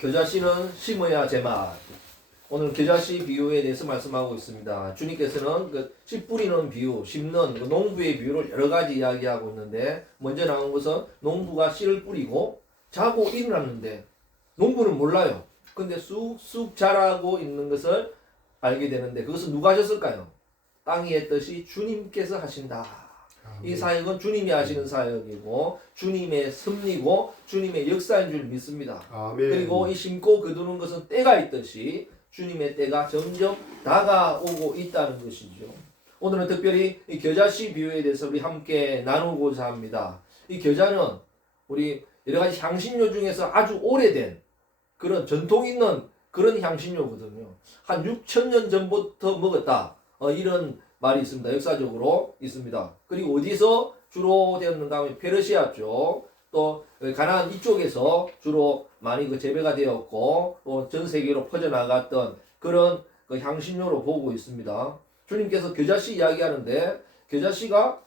겨자씨는 심어야 제맛. 오늘 겨자씨 비유에 대해서 말씀하고 있습니다. 주님께서는 그 씨 뿌리는 비유, 심는 그 농부의 비유를 여러 가지 이야기하고 있는데, 먼저 나온 것은 농부가 씨를 뿌리고 자고 일어났는데 농부는 몰라요. 근데 쑥쑥 자라고 있는 것을 알게 되는데, 그것은 누가 하셨을까요? 땅이 했듯이 주님께서 하신다. 이 사역은 주님이 하시는 사역이고 주님의 섭리고 주님의 역사인 줄 믿습니다. 아멘. 그리고 이 심고 거두는 것은 때가 있듯이 주님의 때가 점점 다가오고 있다는 것이죠. 오늘은 특별히 이 겨자씨 비유에 대해서 우리 함께 나누고자 합니다. 이 겨자는 우리 여러 가지 향신료 중에서 아주 오래된 그런 전통 있는 그런 향신료거든요. 한 6,000년 전부터 먹었다. 이런 말이 있습니다. 역사적으로 있습니다. 그리고 어디서 주로 되었는가 하면 페르시아 쪽, 또 가나안 이쪽에서 주로 많이 그 재배가 되었고 또 전 세계로 퍼져나갔던 그런 그 향신료로 보고 있습니다. 주님께서 겨자씨 이야기하는데, 겨자씨가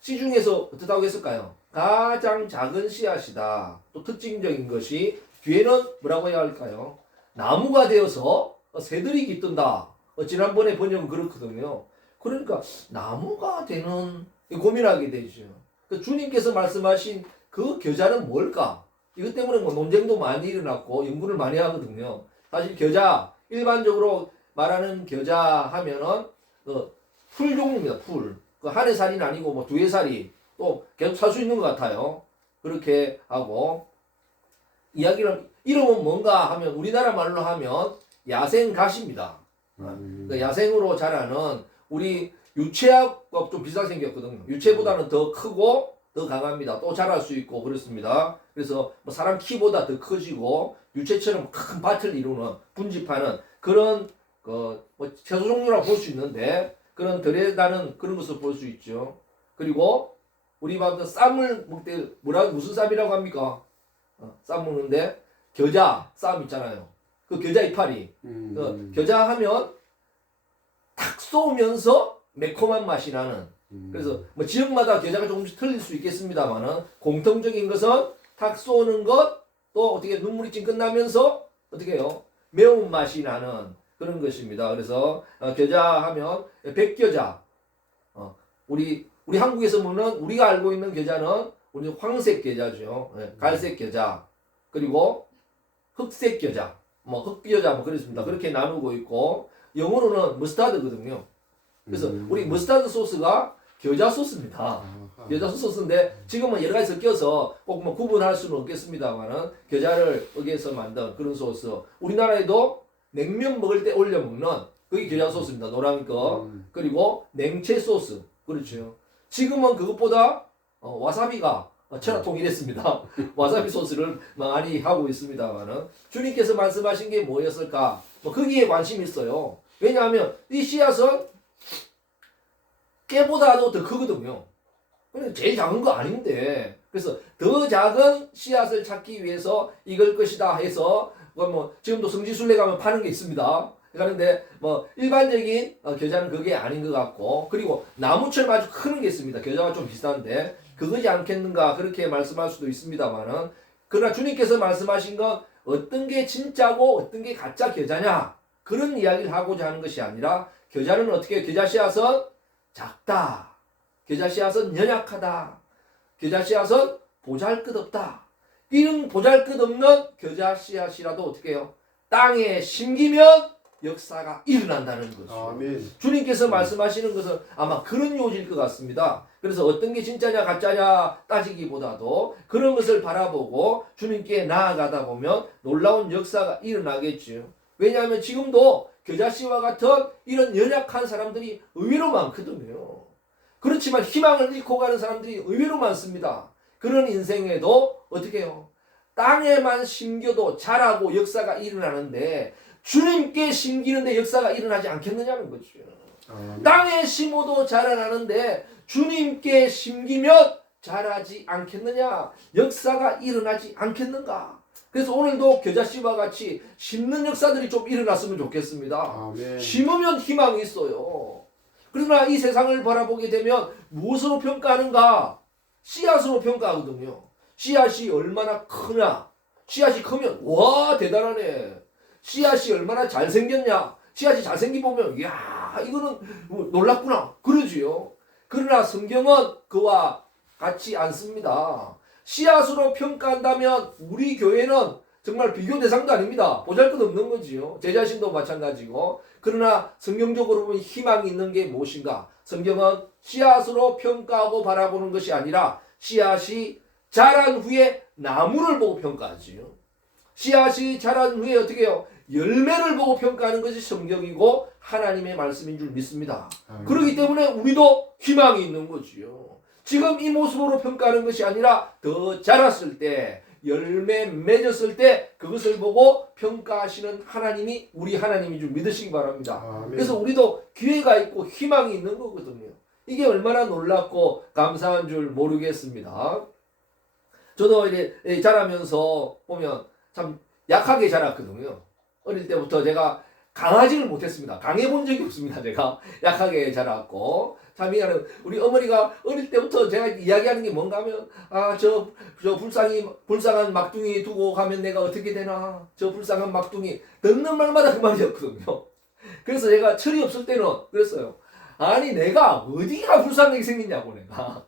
씨 중에서 어떻다고 했을까요? 가장 작은 씨앗이다. 또 특징적인 것이 뒤에는 뭐라고 해야 할까요? 나무가 되어서 새들이 깃든다. 지난번에 번역은 그렇거든요. 그러니까 나무가 되는 고민하게 되죠. 주님께서 말씀하신 그 겨자는 뭘까? 이것 때문에 뭐 논쟁도 많이 일어났고 연구를 많이 하거든요. 사실 겨자, 일반적으로 말하는 겨자 하면은 풀 종류입니다. 풀. 한 해살이는 아니고 뭐 2해살이 또 계속 살 수 있는 것 같아요. 그렇게 하고 이야기를 이름은 뭔가 하면 우리나라 말로 하면 야생갓입니다. 야생으로 자라는 우리 유채하고 좀 비슷하게 생겼거든요. 유채보다는 더 크고 더 강합니다. 또 자랄 수 있고 그렇습니다. 그래서 뭐 사람 키보다 더 커지고 유채처럼 큰 밭을 이루는 분집하는 그런 뭐 채소 종류라고 볼 수 있는데, 그런 덜에다는 그런 것을 볼 수 있죠. 그리고 우리 막 쌈을 먹을 때 무슨 쌈이라고 합니까? 쌈 먹는데 겨자 쌈 있잖아요. 그 겨자 이파리. 겨자 하면 탁 쏘면서 매콤한 맛이 나는. 그래서 뭐 지역마다 겨자가 조금씩 틀릴 수 있겠습니다만은 공통적인 것은 탁 쏘는 것, 또 어떻게 눈물이 찡 끝나면서 어떻게 해요? 매운 맛이 나는 그런 것입니다. 그래서 겨자 하면 백겨자. 우리 한국에서 먹는 우리가 알고 있는 겨자는 우리 황색 겨자죠. 갈색 겨자. 그리고 흑색 겨자. 뭐 흑겨자 뭐 그렇습니다. 그렇게 나누고 있고, 영어로는 머스타드거든요. 그래서 우리 머스타드 소스가 겨자 소스입니다. 겨자 소스인데 지금은 여러 가지 섞여서 꼭 뭐 구분할 수는 없겠습니다만은 겨자를 여기에서 만든 그런 소스. 우리나라에도 냉면 먹을 때 올려 먹는 그게 겨자 소스입니다. 노란 거. 그리고 냉채 소스. 그렇죠. 지금은 그것보다 와사비가 천하 통일했습니다. 와사비 소스를 많이 하고 있습니다만은 주님께서 말씀하신 게 뭐였을까? 뭐 거기에 관심이 있어요. 왜냐하면 이 씨앗은 깨보다도 더 크거든요. 제일 작은 거 아닌데, 그래서 더 작은 씨앗을 찾기 위해서 이걸 것이다 해서 뭐 지금도 성지순례 가면 파는 게 있습니다. 그런데 뭐 일반적인 겨자는 그게 아닌 것 같고, 그리고 나무처럼 아주 크는 게 있습니다. 겨자가 좀 비슷한데 그거지 않겠는가 그렇게 말씀할 수도 있습니다만은, 그러나 주님께서 말씀하신 건 어떤 게 진짜고 어떤 게 가짜 겨자냐 그런 이야기를 하고자 하는 것이 아니라, 겨자는 어떻게, 겨자 씨앗은 작다, 겨자 씨앗은 연약하다, 겨자 씨앗은 보잘것없다, 이런 보잘것없는 겨자 씨앗이라도 어떻게 해요? 땅에 심기면 역사가 일어난다는 거죠. 아멘. 주님께서 말씀하시는 것은 아마 그런 요지일 것 같습니다. 그래서 어떤 게 진짜냐 가짜냐 따지기보다도 그런 것을 바라보고 주님께 나아가다 보면 놀라운 역사가 일어나겠죠. 왜냐하면 지금도 겨자씨와 같은 이런 연약한 사람들이 의외로 많거든요. 그렇지만 희망을 잃고 가는 사람들이 의외로 많습니다. 그런 인생에도 어떻게 해요? 땅에만 심겨도 자라고 역사가 일어나는데 주님께 심기는데 역사가 일어나지 않겠느냐는 거죠. 땅에 심어도 자라나는데 주님께 심기면 자라지 않겠느냐? 역사가 일어나지 않겠는가? 그래서 오늘도 겨자씨와 같이 심는 역사들이 좀 일어났으면 좋겠습니다. 아멘. 심으면 희망이 있어요. 그러나 이 세상을 바라보게 되면 무엇으로 평가하는가? 씨앗으로 평가하거든요. 씨앗이 얼마나 크냐, 씨앗이 크면 와 대단하네. 씨앗이 얼마나 잘생겼냐. 씨앗이 잘생긴 보면 이야 이거는 뭐 놀랍구나 그러지요. 그러나 성경은 그와 같지 않습니다. 씨앗으로 평가한다면 우리 교회는 정말 비교 대상도 아닙니다. 보잘것없는 거지요. 제 자신도 마찬가지고. 그러나 성경적으로 보면 희망이 있는 게 무엇인가? 성경은 씨앗으로 평가하고 바라보는 것이 아니라 씨앗이 자란 후에 나무를 보고 평가하지요. 씨앗이 자란 후에 어떻게 해요? 열매를 보고 평가하는 것이 성경이고 하나님의 말씀인 줄 믿습니다. 그렇기 때문에 우리도 희망이 있는 거지요. 지금 이 모습으로 평가하는 것이 아니라 더 자랐을 때 열매 맺었을 때 그것을 보고 평가하시는 하나님이 우리 하나님인 줄 믿으시기 바랍니다. 아멘. 그래서 우리도 기회가 있고 희망이 있는 거거든요. 이게 얼마나 놀랍고 감사한 줄 모르겠습니다. 저도 이렇게 자라면서 보면 참 약하게 자랐거든요. 어릴 때부터 제가 강하지를 못했습니다. 강해본 적이 없습니다. 제가 약하게 자랐고 참 미안해요. 우리 어머니가 어릴 때부터 제가 이야기하는 게 뭔가 하면 저 불쌍한 막둥이 두고 가면 내가 어떻게 되나 저 불쌍한 막둥이 듣는 말마다 그 말이었거든요. 그래서 제가 철이 없을 때는 그랬어요. 아니 내가 어디가 불쌍하게 생겼냐고 내가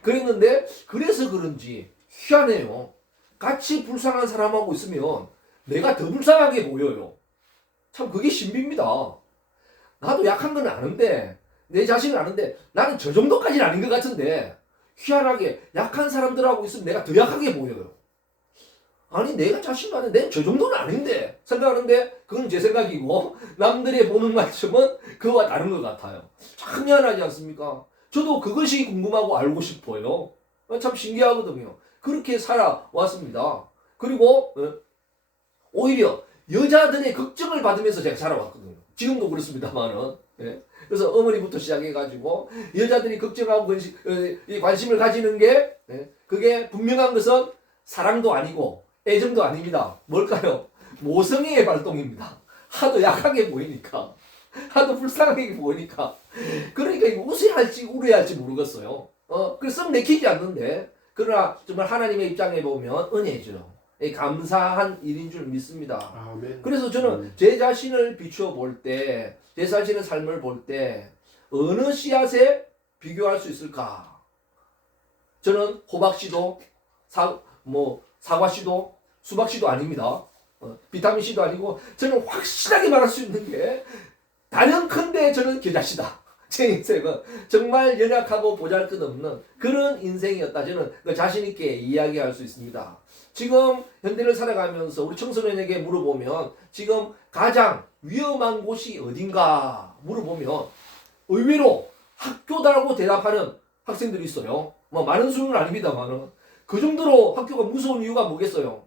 그랬는데 그래서 그런지 희한해요. 같이 불쌍한 사람하고 있으면 내가 더 불쌍하게 보여요. 참 그게 신비입니다. 나도 약한 건 아는데 내 자신은 아는데 나는 저 정도까지는 아닌 것 같은데 희한하게 약한 사람들하고 있으면 내가 더 약하게 보여요. 아니 내가 자신도 아는데 내가 저 정도는 아닌데 생각하는데 그건 제 생각이고 남들의 보는 관점은 그거와 다른 것 같아요. 참 희한하지 않습니까? 저도 그것이 궁금하고 알고 싶어요. 참 신기하거든요. 그렇게 살아왔습니다. 그리고 오히려 여자들의 걱정을 받으면서 제가 자라왔거든요. 지금도 그렇습니다만은. 그래서 어머니부터 시작해가지고 여자들이 걱정하고 관심을 가지는 게 그게 분명한 것은 사랑도 아니고 애정도 아닙니다. 뭘까요? 모성애의 발동입니다. 하도 약하게 보이니까 하도 불쌍하게 보이니까 그러니까 이거 웃어야 할지 울어야 할지 모르겠어요. 그래서 썩 내키지 않는데 그러나 정말 하나님의 입장에 보면 은혜죠. 감사한 일인 줄 믿습니다. 아멘. 그래서 저는 제 자신을 비추어 볼 때, 제 자신의 삶을 볼 때 어느 씨앗에 비교할 수 있을까? 저는 호박씨도 사과씨도 수박씨도 아닙니다. 비타민C도 아니고 저는 확실하게 말할 수 있는 게 단연컨대 저는 겨자씨다. 제 인생은 정말 연약하고 보잘것없는 그런 인생이었다. 저는 그 자신 있게 이야기할 수 있습니다. 지금 현대를 살아가면서 우리 청소년에게 물어보면 지금 가장 위험한 곳이 어딘가 물어보면 의외로 학교다라고 대답하는 학생들이 있어요. 뭐 많은 수는 아닙니다만은 그 정도로 학교가 무서운 이유가 뭐겠어요?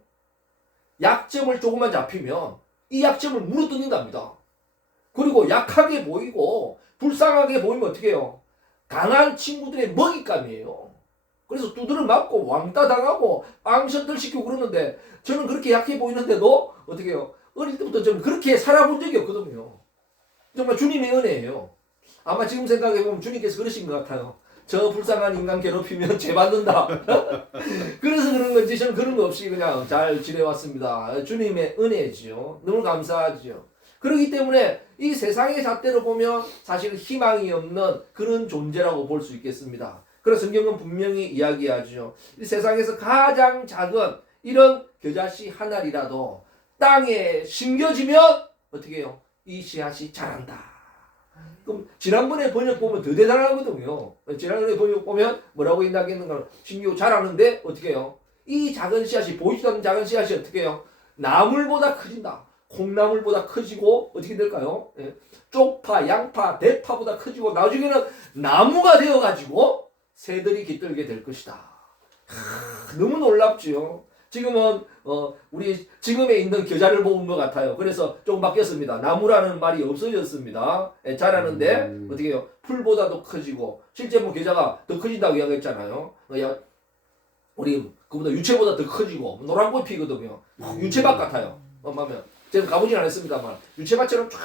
약점을 조금만 잡히면 이 약점을 물어뜯는답니다. 그리고 약하게 보이고 불쌍하게 보이면 어떻게 해요? 강한 친구들의 먹잇감이에요. 그래서 두드려 맞고 왕따 당하고 앙션들 시키고 그러는데 저는 그렇게 약해 보이는데도 어떻게 해요? 어릴 때부터 저는 그렇게 살아본 적이 없거든요. 정말 주님의 은혜예요. 아마 지금 생각해보면 주님께서 그러신 것 같아요. 저 불쌍한 인간 괴롭히면 죄 받는다. 그래서 그런 건지 저는 그런 거 없이 그냥 잘 지내왔습니다. 주님의 은혜지요. 너무 감사하지요. 그렇기 때문에 이 세상의 잣대로 보면 사실 희망이 없는 그런 존재라고 볼 수 있겠습니다. 그래서 성경은 분명히 이야기하죠. 이 세상에서 가장 작은 이런 겨자씨 한 알이라도 땅에 심겨지면 어떻게 해요? 이 씨앗이 자란다. 그럼 지난번에 번역 보면 더 대단하거든요. 지난번에 번역 보면 뭐라고 있나겠는가? 심기고 자라는데 어떻게 해요? 이 작은 씨앗이 보이지도 않는 작은 씨앗이 어떻게 해요? 나물보다 커진다. 콩나물보다 커지고 어떻게 될까요? 쪽파, 양파, 대파보다 커지고 나중에는 나무가 되어가지고 새들이 깃들게 될 것이다. 너무 놀랍지요. 지금은 우리 지금에 있는 겨자를 먹은 것 같아요. 그래서 조금 바뀌었습니다. 나무라는 말이 없어졌습니다. 자라는데 어떻게 해요? 풀보다도 커지고 실제 뭐 겨자가 더 커진다고 이야기했잖아요. 우리 그보다 유채보다 더 커지고 노란 꽃 피거든요. 유채밭 같아요. 엄마면 제가 가보진 않았습니다만 유채밭처럼 쫙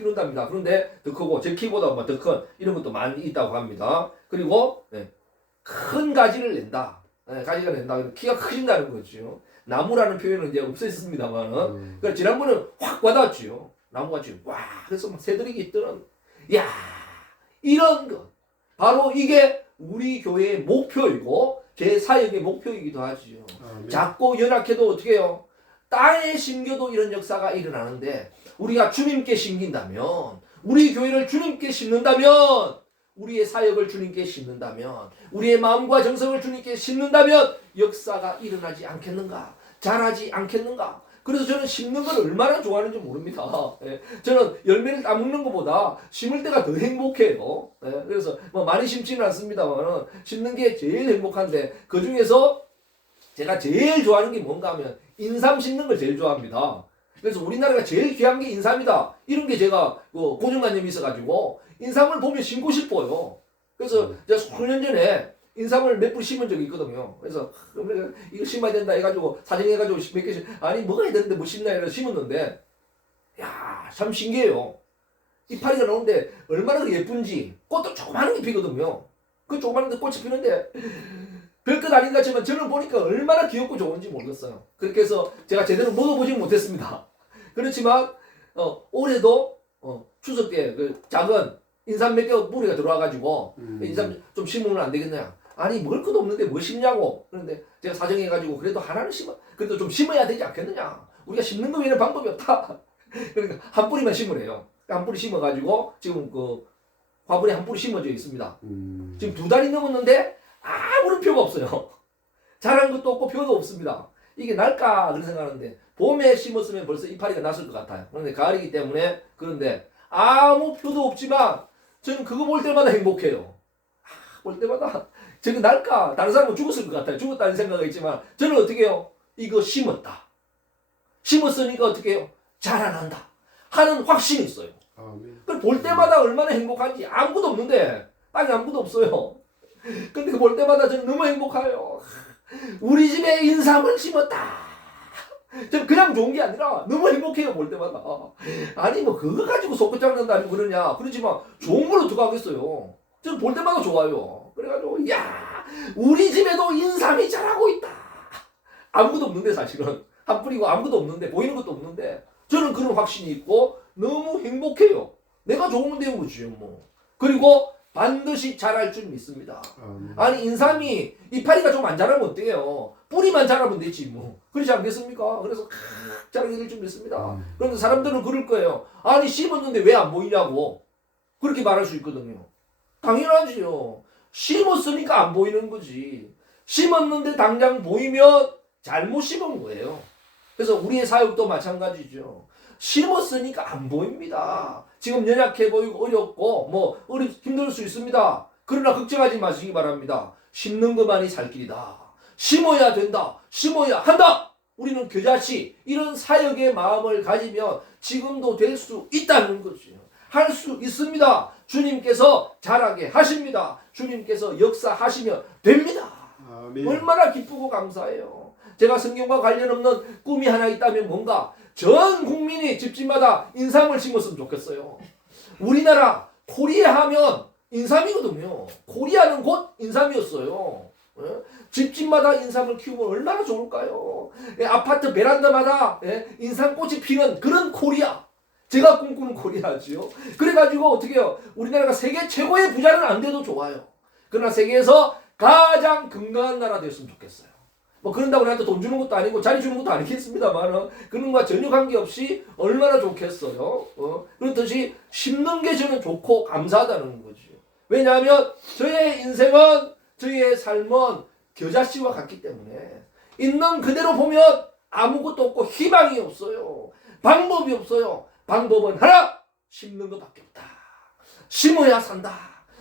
이룬답니다. 그런데 더 크고 제 키보다 더 큰 이런 것도 많이 있다고 합니다. 그리고 큰 가지를 낸다. 가지가 낸다. 키가 커진다는 거죠. 나무라는 표현은 이제 없어졌습니다만은 그러니까 지난번에 확 와닿았지요. 나무같이 와 그래서 막 새들이 뜨는 야 이런 것 바로 이게 우리 교회의 목표이고 제 사역의 목표이기도 하지요. 작고 연약해도 어떻게 해요? 땅에 심겨도 이런 역사가 일어나는데 우리가 주님께 심긴다면 우리 교회를 주님께 심는다면 우리의 사역을 주님께 심는다면 우리의 마음과 정성을 주님께 심는다면 역사가 일어나지 않겠는가? 잘하지 않겠는가? 그래서 저는 심는 걸 얼마나 좋아하는지 모릅니다. 예, 저는 열매를 따먹는 것보다 심을 때가 더 행복해요. 예, 그래서 뭐 많이 심지는 않습니다만 심는 게 제일 행복한데 그 중에서 제가 제일 좋아하는 게 뭔가 하면 인삼 심는 걸 제일 좋아합니다. 그래서 우리나라가 제일 귀한 게 인삼이다. 이런 게 제가 고정관념이 있어가지고 인삼을 보면 심고 싶어요. 그래서 제가 수년 전에 인삼을 몇 분 심은 적이 있거든요. 그래서 이거 심어야 된다 해가지고 사정해가지고 몇 개씩 아니 먹어야 되는데 뭐 심나 이래서 심었는데 야 참 신기해요. 이파리가 나오는데 얼마나 예쁜지 꽃도 조그마한 게 피거든요. 그 조그마한 데 꽃이 피는데 별것 아닌 것 같지만 저는 보니까 얼마나 귀엽고 좋은지 모르겠어요. 그렇게 해서 제가 제대로 먹어보지 못했습니다. 그렇지만 올해도 추석 때 그 작은 인삼 몇 개 뿌리가 들어와가지고 인삼 좀 심으면 안 되겠냐? 아니 먹을 것도 없는데 뭐 심냐고. 그런데 제가 사정해가지고 그래도 하나는 그래도 좀 심어야 되지 않겠느냐? 우리가 심는 거 외에는 방법이 없다. 그러니까 한 뿌리만 심으래요. 한 뿌리 심어가지고 지금 그 화분에 한 뿌리 심어져 있습니다. 지금 2달이 넘었는데 아무런 표가 없어요. 자란 것도 없고 표도 없습니다. 이게 날까 그런 생각하는데 봄에 심었으면 벌써 이파리가 났을 것 같아요. 그런데 가을이기 때문에 그런데 아무 표도 없지만 저는 그거 볼 때마다 행복해요. 볼 때마다 저게 날까 다른 사람은 죽었을 것 같아요. 죽었다는 생각이 있지만 저는 어떻게 해요? 이거 심었다. 심었으니까 어떻게 해요? 자라난다 하는 확신이 있어요. 그걸 볼 때마다 얼마나 행복한지 아무것도 없는데 땅에 아무것도 없어요. 근데 볼 때마다 저는 너무 행복해요. 우리 집에 인삼을 심었다. 저는 그냥 좋은 게 아니라 너무 행복해요. 볼 때마다. 아니 뭐 그거 가지고 속고장 난다니 그러냐. 그렇지만 좋은 걸 어떻게 하겠어요. 저는 볼 때마다 좋아요. 그래가지고 야 우리 집에도 인삼이 자라고 있다. 아무것도 없는데 사실은 한 뿌리고 아무것도 없는데 보이는 것도 없는데 저는 그런 확신이 있고 너무 행복해요. 내가 좋으면 되는 거지 뭐. 그리고 반드시 자랄 줄 믿습니다. 아니 인삼이 이파리가 좀 안 자라면 어때요? 뿌리만 자라면 되지 뭐. 그렇지 않겠습니까? 그래서 자라게 될 줄 믿습니다. 그런데 사람들은 그럴 거예요. 아니 심었는데 왜 안 보이냐고. 그렇게 말할 수 있거든요. 당연하지요. 심었으니까 안 보이는 거지. 심었는데 당장 보이면 잘못 심은 거예요. 그래서 우리의 사역도 마찬가지죠. 심었으니까 안 보입니다. 지금 연약해 보이고 어렵고 뭐 힘들 수 있습니다. 그러나 걱정하지 마시기 바랍니다. 심는 것만이 살 길이다. 심어야 된다. 심어야 한다. 우리는 교자씨 이런 사역의 마음을 가지면 지금도 될 수 있다는 거죠. 할 수 있습니다. 주님께서 자라게 하십니다. 주님께서 역사하시면 됩니다. 아멘. 얼마나 기쁘고 감사해요. 제가 성경과 관련 없는 꿈이 하나 있다면 뭔가 전 국민이 집집마다 인삼을 심었으면 좋겠어요. 우리나라 코리아 하면 인삼이거든요. 코리아는 곧 인삼이었어요. 집집마다 인삼을 키우면 얼마나 좋을까요? 아파트 베란다마다 인삼꽃이 피는 그런 코리아. 제가 꿈꾸는 코리아지요. 그래가지고 어떻게 해요? 우리나라가 세계 최고의 부자는 안 돼도 좋아요. 그러나 세계에서 가장 건강한 나라 됐으면 좋겠어요. 뭐 그런다고 나한테 돈 주는 것도 아니고 자리 주는 것도 아니겠습니다만 그런 것과 전혀 관계없이 얼마나 좋겠어요. 그렇듯이 심는 게 저는 좋고 감사하다는 거죠. 왜냐하면 저의 인생은 저의 삶은 겨자씨와 같기 때문에 있는 그대로 보면 아무것도 없고 희망이 없어요. 방법이 없어요. 방법은 하나! 심는 것밖에 없다. 심어야 산다.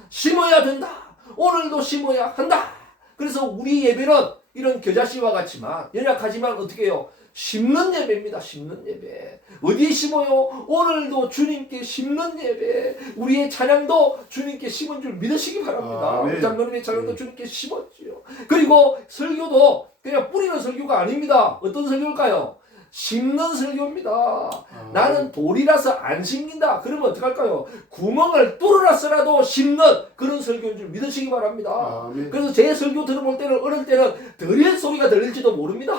심어야 된다. 오늘도 심어야 한다. 그래서 우리 예배는 이런 겨자씨와 같지만 연약하지만 어떻게 해요? 심는 예배입니다. 심는 예배. 어디에 심어요? 오늘도 주님께 심는 예배. 우리의 찬양도 주님께 심은 줄 믿으시기 바랍니다. 우리 장로님의 찬양도 주님께 심었지요. 그리고 설교도 그냥 뿌리는 설교가 아닙니다. 어떤 설교일까요? 심는 설교입니다. 아멘. 나는 돌이라서 안 심긴다. 그러면 어떡할까요? 구멍을 뚫어놨어라도 심는 그런 설교인 줄 믿으시기 바랍니다. 아멘. 그래서 제 설교 들어볼 때는 어릴 때는 드릴 소리가 들릴지도 모릅니다.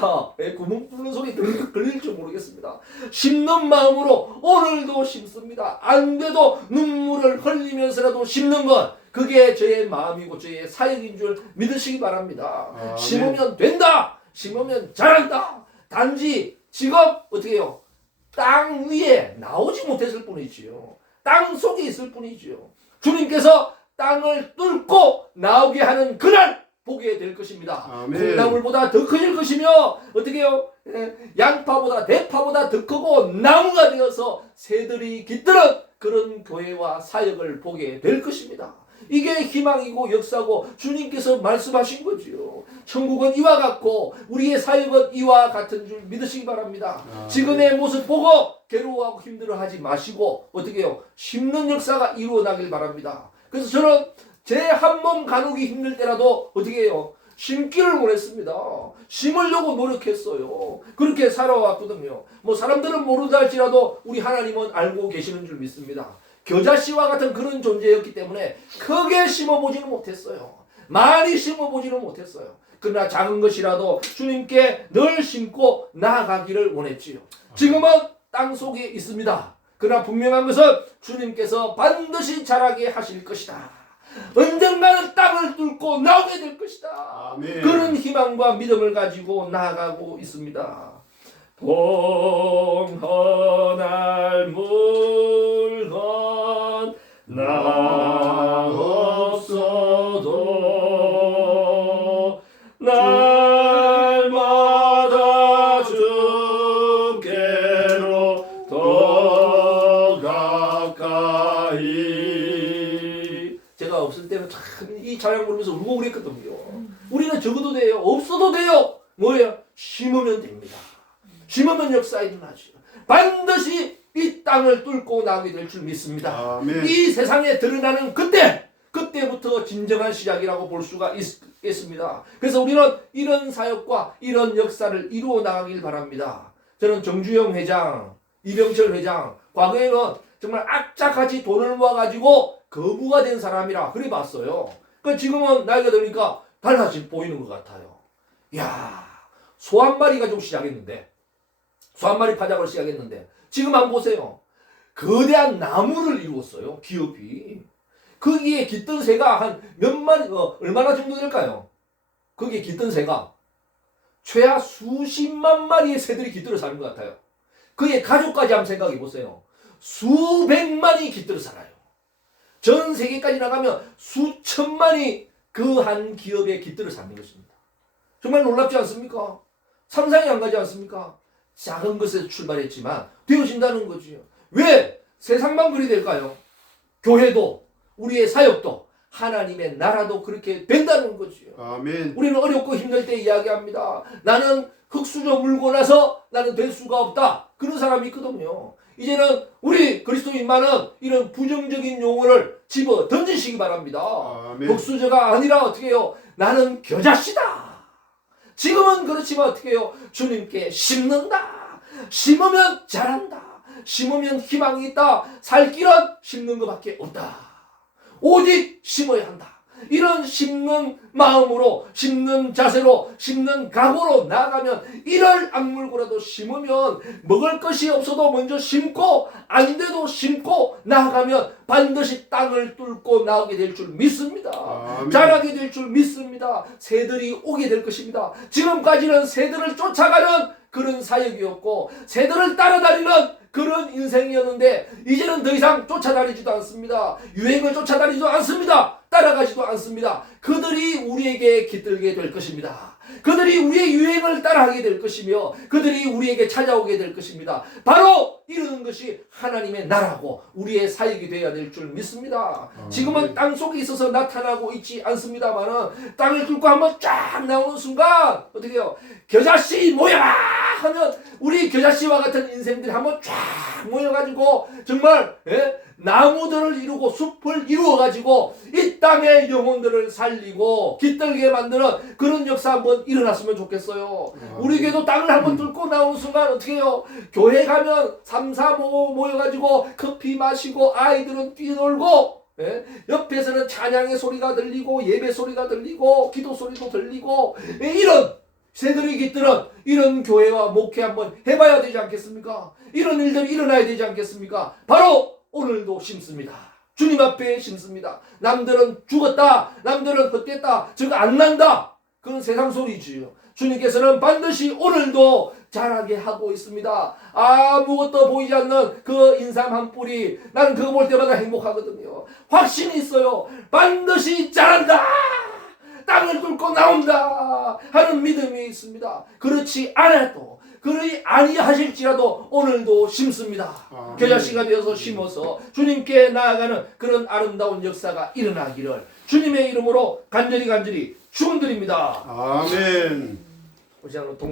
구멍 뚫는 소리 들릴지 모르겠습니다. 심는 마음으로 오늘도 심습니다. 안 돼도 눈물을 흘리면서라도 심는 것, 그게 저의 마음이고 저의 사역인 줄 믿으시기 바랍니다. 아멘. 심으면 된다. 심으면 자란다. 단지 지금 어떻게 해요? 땅 위에 나오지 못했을 뿐이지요. 땅 속에 있을 뿐이지요. 주님께서 땅을 뚫고 나오게 하는 그날 보게 될 것입니다. 아멘. 콩나물보다 더 커질 것이며 어떻게 해요? 양파보다 대파보다 더 크고 나무가 되어서 새들이 깃드는 그런 교회와 사역을 보게 될 것입니다. 이게 희망이고 역사고 주님께서 말씀하신 거지요. 천국은 이와 같고 우리의 사역은 이와 같은 줄 믿으시기 바랍니다. 지금의 모습 보고 괴로워하고 힘들어하지 마시고 어떻게 해요? 심는 역사가 이루어나길 바랍니다. 그래서 저는 제 한 몸 가누기 힘들 때라도 어떻게 해요? 심기를 원했습니다. 심으려고 노력했어요. 그렇게 살아왔거든요. 뭐 사람들은 모르다 할지라도 우리 하나님은 알고 계시는 줄 믿습니다. 겨자씨와 같은 그런 존재였기 때문에 크게 심어보지는 못했어요. 많이 심어보지는 못했어요. 그러나 작은 것이라도 주님께 늘 심고 나아가기를 원했지요. 지금은 땅 속에 있습니다. 그러나 분명한 것은 주님께서 반드시 자라게 하실 것이다. 언젠가는 땅을 뚫고 나오게 될 것이다. 아멘. 그런 희망과 믿음을 가지고 나아가고 있습니다. 동헌할 물건 나 없어도 날마다 주께로 더 가까이. 제가 없을 때는 참 이 찬양 부르면서 울고 그랬거든요. 우리는 적어도 돼요. 없어도 돼요. 뭐예요? 심으면 됩니다. 심으면 역사 일어나죠. 반드시 이 땅을 뚫고 나오게 될 줄 믿습니다. 아멘. 이 세상에 드러나는 그때부터 진정한 시작이라고 볼 수가 있겠습니다. 그래서 우리는 이런 사역과 이런 역사를 이루어 나가길 바랍니다. 저는 정주영 회장, 이병철 회장, 과거에는 정말 악착같이 돈을 모아가지고 거부가 된 사람이라 그래 봤어요. 그 지금은 나이가 드니까 달라져 보이는 것 같아요. 야, 소 한 마리 가지고 시작했는데, 소 한 마리 파작을 시작했는데, 지금 한번 보세요. 거대한 나무를 이루었어요. 기업이. 거기에 깃든 새가 한 몇 마리, 얼마나 정도 될까요? 거기에 깃든 새가 최하 수십만 마리의 새들이 깃들어 사는 것 같아요. 그의 가족까지 한번 생각해 보세요. 수백만이 깃들어 살아요. 전 세계까지 나가면 수천만이 그 한 기업에 깃들어 사는 것입니다. 정말 놀랍지 않습니까? 상상이 안 가지 않습니까? 작은 것에서 출발했지만 되어진다는 거지요. 왜 세상만 그리 될까요? 교회도 우리의 사역도 하나님의 나라도 그렇게 된다는 거지요. 아멘. 우리는 어렵고 힘들 때 이야기합니다. 나는 흙수저 물고 나서 나는 될 수가 없다. 그런 사람이 있거든요. 이제는 우리 그리스도인만은 이런 부정적인 용어를 집어 던지시기 바랍니다. 아멘. 흙수저가 아니라 어떻게 해요? 나는 겨자씨다. 지금은 그렇지만 어떻게 해요? 주님께 심는다. 심으면 자란다. 심으면 희망이 있다. 살 길은 심는 것밖에 없다. 오직 심어야 한다. 이런 심는 마음으로, 심는 자세로, 심는 각오로 나아가면 이를 악물고라도 심으면 먹을 것이 없어도 먼저 심고 안 돼도 심고 나아가면 반드시 땅을 뚫고 나오게 될 줄 믿습니다. 아멘. 자라게 될 줄 믿습니다. 새들이 오게 될 것입니다. 지금까지는 새들을 쫓아가는 그런 사역이었고 새들을 따라다니는 그런 인생이었는데 이제는 더 이상 쫓아다니지도 않습니다. 유행을 쫓아다니지도 않습니다. 따라가지도 않습니다. 그들이 우리에게 깃들게 될 것입니다. 그들이 우리의 유행을 따라하게 될 것이며 그들이 우리에게 찾아오게 될 것입니다. 바로 이러는 것이 하나님의 나라고 우리의 사역이 되어야 될 줄 믿습니다. 지금은 땅 속에 있어서 나타나고 있지 않습니다만은 땅을 뚫고 한번 쫙 나오는 순간 어떻게 해요? 겨자씨 모여라 하면 우리 겨자씨와 같은 인생들이 한번 쫙 모여가지고 정말 나무들을 이루고 숲을 이루어가지고 이 땅의 영혼들을 살리고 깃들게 만드는 그런 역사 한번 한번 일어났으면 좋겠어요. 우리 교회도 땅을 한번 뚫고 나오는 순간 어떻게 해요? 교회 가면 3, 4 모여가지고 커피 마시고 아이들은 뛰놀고, 예? 옆에서는 찬양의 소리가 들리고 예배 소리가 들리고 기도 소리도 들리고, 예? 이런 새들이 깃드는 이런 교회와 목회 한번 해봐야 되지 않겠습니까? 이런 일들이 일어나야 되지 않겠습니까? 바로 오늘도 심습니다. 주님 앞에 심습니다. 남들은 죽었다, 남들은 헛됐다, 저거 안 난다, 그건 세상 소리지요. 주님께서는 반드시 오늘도 자라게 하고 있습니다. 아무것도 보이지 않는 그 인삼 한 뿌리, 나는 그거 볼 때마다 행복하거든요. 확신이 있어요. 반드시 자란다, 땅을 뚫고 나온다 하는 믿음이 있습니다. 그렇지 않아도, 그러지 아니하실지라도 오늘도 심습니다. 겨자씨가 되어서 심어서 주님께 나아가는 그런 아름다운 역사가 일어나기를 주님의 이름으로 간절히 축원드립니다. 아멘. 우리 동